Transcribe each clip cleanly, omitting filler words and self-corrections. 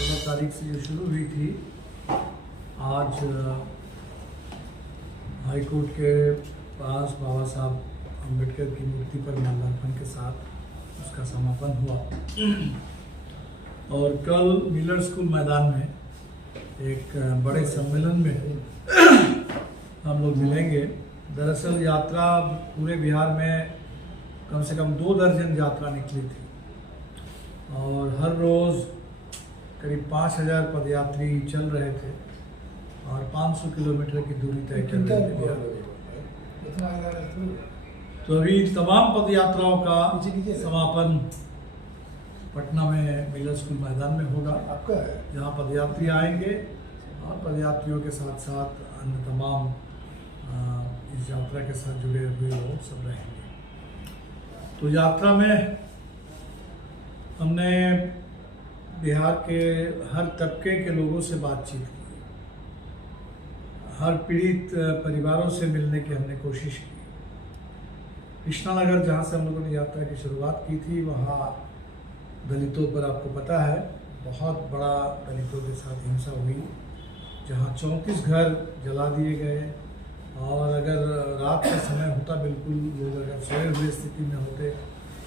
16 तारीख से जो शुरू हुई थी, आज हाई कोर्ट के पास बाबा साहब अम्बेडकर की मूर्ति पर माल्यार्पण के साथ उसका समापन हुआ। और कल मिलर स्कूल मैदान में एक बड़े सम्मेलन में हम लोग मिलेंगे। दरअसल यात्रा पूरे बिहार में कम से कम 2 दर्जन यात्रा निकली थी और हर रोज़ करीब 5000 पदयात्री चल रहे थे और 500 किलोमीटर की दूरी तय कर रहे थे बिहार में। तो अभी तमाम पदयात्राओं का समापन पटना में मिलर स्कूल मैदान में होगा, जहां पदयात्री आएंगे और पदयात्रियों के साथ साथ अन्य तमाम इस यात्रा के साथ जुड़े हुए लोग सब रहेंगे। तो यात्रा में हमने बिहार के हर तबके के लोगों से बातचीत की, हर पीड़ित परिवारों से मिलने की हमने कोशिश की। कृष्णानगर जहाँ से हम लोगों ने यात्रा की शुरुआत की थी, वहाँ दलितों पर आपको पता है बहुत बड़ा दलितों के साथ हिंसा हुई, जहाँ 34 घर जला दिए गए और अगर रात का समय होता, बिल्कुल लोग अगर सोए हुए स्थिति में होते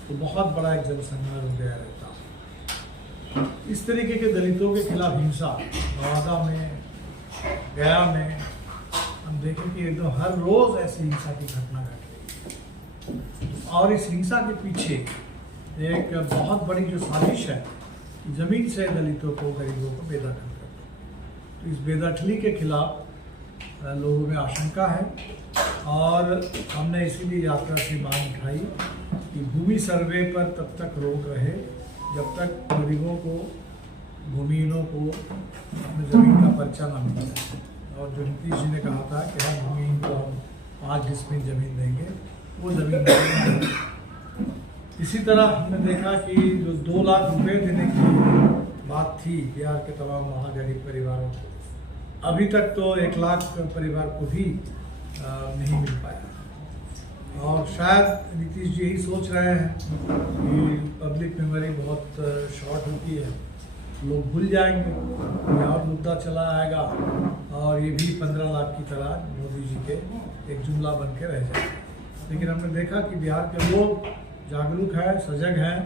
तो बहुत बड़ा एक जनसंहार हो गया रहता। इस तरीके के दलितों के खिलाफ हिंसा नवादा में, गया में हम देखें कि एकदम हर रोज ऐसी हिंसा की घटना घट रही है। और इस हिंसा के पीछे एक बहुत बड़ी जो साजिश है, जमीन से दलितों को, गरीबों को बेदखल करना। तो इस बेदखली के खिलाफ लोगों में आशंका है और हमने इसीलिए यात्रा से मांग उठाई कि भूमि सर्वे पर तब तक रोक रहे जब तक गरीबों को, भूमिहीनों को अपने ज़मीन का पर्चा ना मिल जाए। और जो नीतीश जी ने कहा था कि हर भूमिहीन को हम 5 डिसमिल जमीन देंगे, वो ज़मीन देंगे। इसी तरह हमने देखा कि जो 2 लाख रुपए देने की बात थी बिहार के तमाम महागरीब परिवारों को, अभी तक तो 1 लाख परिवार को भी नहीं मिल पाया। और शायद नीतीश जी यही सोच रहे हैं कि पब्लिक मेमोरी बहुत शॉर्ट होती है, लोग भूल जाएंगे, और मुद्दा चला आएगा और ये भी 15 लाख की तरह मोदी जी के एक जुमला बन के रह जाएगा। लेकिन हमने देखा कि बिहार के लोग जागरूक हैं, सजग हैं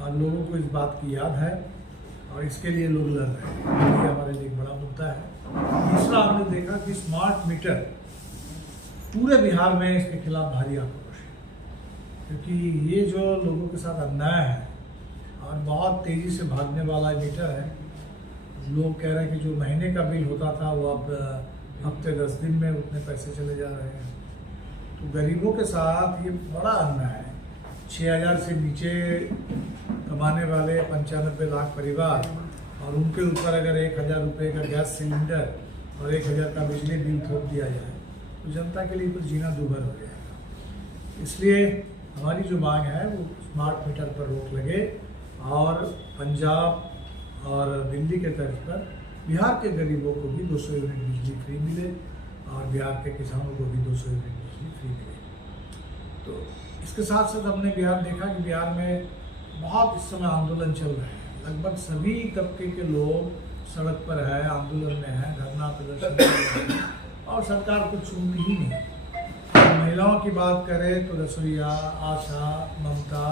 और लोगों को इस बात की याद है और इसके लिए लोग लड़ रहे हैं। ये हमारे लिए एक बड़ा मुद्दा है। तीसरा, हमने देखा कि स्मार्ट मीटर पूरे बिहार में इसके खिलाफ भारी आक्रोश है, क्योंकि ये जो लोगों के साथ अन्याय है और बहुत तेज़ी से भागने वाला मीटर है। लोग कह रहे हैं कि जो महीने का बिल होता था वो अब हफ्ते 10 दिन में उतने पैसे चले जा रहे हैं। तो गरीबों के साथ ये बड़ा अन्याय है। 6000 से नीचे कमाने वाले 95 लाख परिवार और उनके ऊपर अगर 1000 रुपये का गैस सिलेंडर और 1000 का बिजली बिल थोप दिया जाए तो जनता के लिए तो जीना दूभर हो जाएगा। इसलिए हमारी जो मांग है वो स्मार्ट मीटर पर रोक लगे और पंजाब और दिल्ली के तर्ज पर बिहार के गरीबों को भी 200 यूनिट बिजली फ्री मिले और बिहार के किसानों को भी 200 यूनिट बिजली फ्री मिले। तो इसके साथ साथ हमने बिहार देखा कि बिहार में बहुत इस समय आंदोलन चल रहे हैं। लगभग सभी तबके के लोग सड़क पर है, आंदोलन में है, धरना प्रदर्शन कर रहे हैं और सरकार कुछ सुनती ही नहीं। तो महिलाओं की बात करें तो रसोईया, आशा, ममता,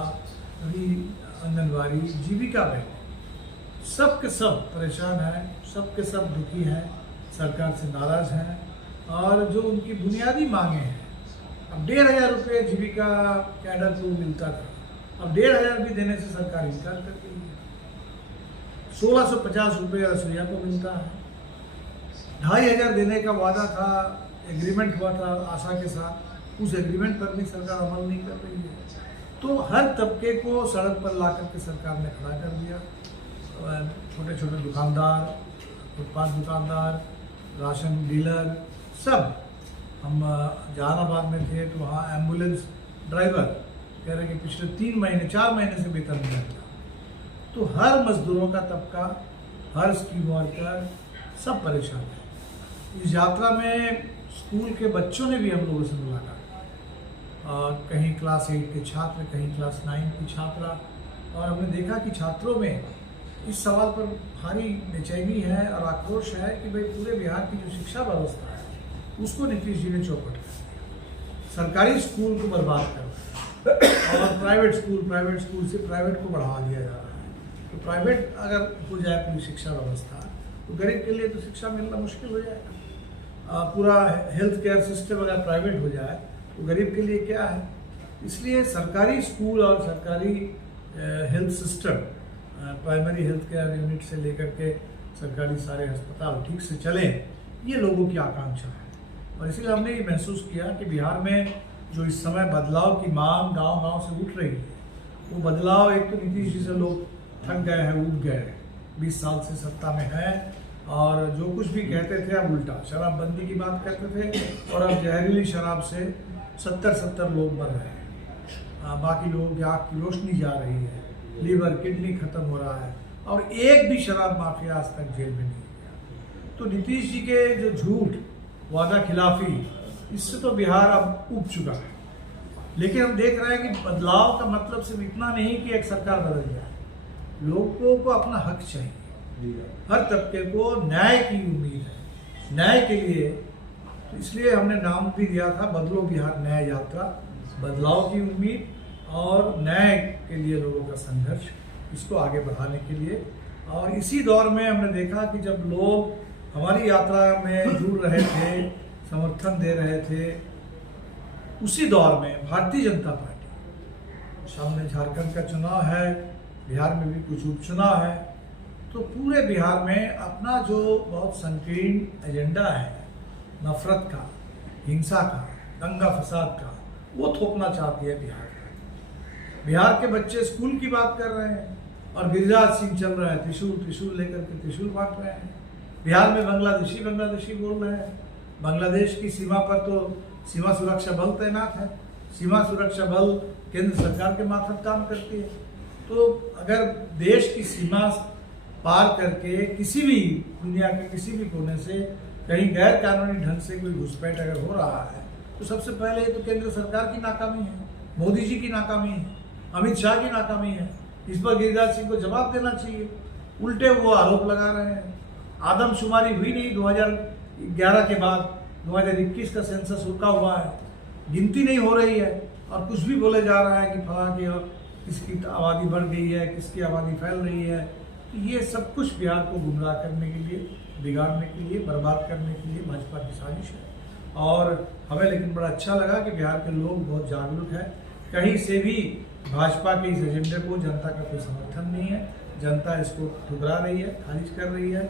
अभी आंगनबाड़ी, जीविका में सब के सब परेशान हैं, सब के सब दुखी हैं, सरकार से नाराज़ हैं और जो उनकी बुनियादी मांगे हैं। अब 1500 रुपये जीविका कैडर को मिलता था, अब 1500 भी देने से सरकार इनकार कर रही है। 1650 रुपये रसोईया को मिलता है, 2500 देने का वादा था, एग्रीमेंट हुआ था आशा के साथ, उस एग्रीमेंट पर भी सरकार अमल नहीं कर रही है। तो हर तबके को सड़क पर ला करके सरकार ने खड़ा कर दिया। छोटे छोटे दुकानदार, फुटपाथ दुकानदार, राशन डीलर, सब। हम जहानाबाद में थे तो वहाँ एम्बुलेंस ड्राइवर कह रहे कि पिछले 3 महीने 4 महीने से वेतन नहीं मिलता। तो हर मजदूरों का तबका, हर स्कीम वर्कर, सब परेशान है। इस यात्रा में स्कूल के बच्चों ने भी हम लोगों से मुलाकात, कहीं क्लास 8 के छात्र, कहीं क्लास 9 की छात्रा, और हमने देखा कि छात्रों में इस सवाल पर भारी बेचैनी है और आक्रोश है कि भाई पूरे बिहार की जो शिक्षा व्यवस्था है उसको नीतीश जी ने चौपट कर दिया। सरकारी स्कूल को बर्बाद कर दिया और प्राइवेट स्कूल से प्राइवेट को बढ़ावा दिया जा रहा है। तो प्राइवेट अगर हो जाए पूरी शिक्षा व्यवस्था तो गरीब के लिए तो शिक्षा मिलना मुश्किल हो जाएगा। पूरा हेल्थ केयर सिस्टम अगर प्राइवेट हो जाए तो गरीब के लिए क्या है। इसलिए सरकारी स्कूल और सरकारी health system, primary health care unit से लेकर के सरकारी सारे अस्पताल ठीक से चलें, ये लोगों की आकांक्षा है। और इसलिए हमने ये महसूस किया कि बिहार में जो इस समय बदलाव की मांग गांव-गांव से उठ रही है, वो बदलाव एक तो नीतीश जी से लोग थक गए हैं, उठ गए हैं, 20 साल से सत्ता में है और जो कुछ भी कहते थे अब उल्टा शराबबंदी की बात करते थे और अब जहरीली शराब से 70 लोग मर रहे हैं। बाकी लोगों की आँख की रोशनी जा रही है, लीवर किडनी खत्म हो रहा है और एक भी शराब माफिया आज तक जेल में नहीं गया। तो नीतीश जी के जो झूठ, वादा खिलाफी, इससे तो बिहार अब उब चुका है। लेकिन हम देख रहे हैं कि बदलाव का मतलब सिर्फ इतना नहीं कि एक सरकार बदल जाए, लोगों को अपना हक चाहिए। हर तबके को न्याय की उम्मीद है, न्याय के लिए। तो इसलिए हमने नाम भी दिया था बदलो बिहार न्याय यात्रा, बदलाव की उम्मीद और न्याय के लिए लोगों का संघर्ष, इसको आगे बढ़ाने के लिए। और इसी दौर में हमने देखा कि जब लोग हमारी यात्रा में जुड़ रहे थे, समर्थन दे रहे थे, उसी दौर में भारतीय जनता पार्टी, सामने झारखंड का चुनाव है, बिहार में भी कुछ उपचुनाव है, तो पूरे बिहार में अपना जो बहुत संकीर्ण एजेंडा है नफरत का, हिंसा का, दंगा फसाद का, वो थोपना चाहती है बिहार का। बिहार के बच्चे स्कूल की बात कर रहे हैं और गिरिराज सिंह चल रहा है त्रिशूल लेकर के त्रिशूल बांट रहे हैं। बिहार में बांग्लादेशी बोल रहे हैं। बांग्लादेश की सीमा पर तो सीमा सुरक्षा बल तैनात है, सीमा सुरक्षा बल केंद्र सरकार के मार्फत काम करती है। तो अगर देश की सीमा पार करके किसी भी दुनिया के किसी भी कोने से कहीं गैर कानूनी ढंग से कोई घुसपैठ अगर हो रहा है तो सबसे पहले तो केंद्र सरकार की नाकामी है, मोदी जी की नाकामी है, अमित शाह की नाकामी है। इस पर गिरिराज सिंह को जवाब देना चाहिए। उल्टे वो आरोप लगा रहे हैं, आदमशुमारी हुई नहीं 2011 के बाद, 2021 का सेंसस रुका हुआ है, गिनती नहीं हो रही है और कुछ भी बोले जा रहा है कि फलां की किसकी आबादी बढ़ गई है, किसकी आबादी फैल रही है। तो ये सब कुछ बिहार को गुमराह करने के लिए, बिगाड़ने के लिए, बर्बाद करने के लिए भाजपा की साजिश है। और हमें लेकिन बड़ा अच्छा लगा कि बिहार के लोग बहुत जागरूक हैं। कहीं से भी भाजपा के इस एजेंडे को जनता का कोई समर्थन नहीं है, जनता इसको ठुकरा रही है, खारिज कर रही है।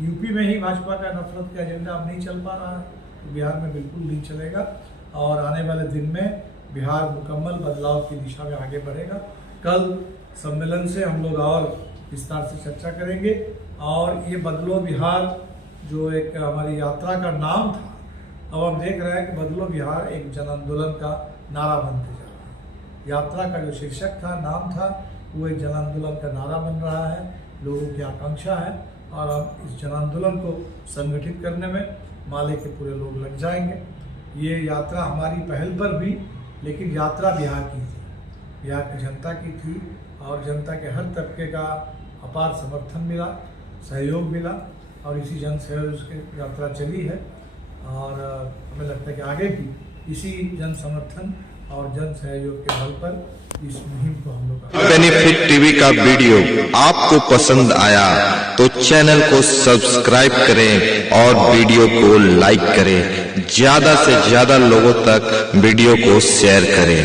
यूपी में ही भाजपा का नफरत का एजेंडा अब नहीं चल पा रहा है, तो बिहार में बिल्कुल नहीं चलेगा। और आने वाले दिन में बिहार मुकम्मल बदलाव की दिशा में आगे बढ़ेगा। कल सम्मेलन से हम लोग और विस्तार से चर्चा करेंगे और ये बदलो बिहार जो एक हमारी यात्रा का नाम था, अब हम देख रहे हैं कि बदलो बिहार एक जन आंदोलन का नारा बनते जा रहा है। यात्रा का जो शीर्षक था, नाम था, वो एक जन आंदोलन का नारा बन रहा है। लोगों की आकांक्षा है और हम इस जन आंदोलन को संगठित करने में माले के पूरे लोग लग जाएंगे। ये यात्रा हमारी पहल पर हुई, लेकिन यात्रा बिहार की थी, बिहार की जनता की थी और जनता के हर तबके का अपार समर्थन मिला, सहयोग मिला और इसी जन सहयोग की यात्रा चली है। और हमें लगता है कि आगे भी इसी जन समर्थन और जन सहयोग के बल पर इस मुहिम को हम लोग बेनिफिट टीवी का वीडियो आपको पसंद आया तो चैनल को सब्सक्राइब करें और वीडियो को लाइक करें, ज्यादा से ज्यादा लोगों तक वीडियो को शेयर करें।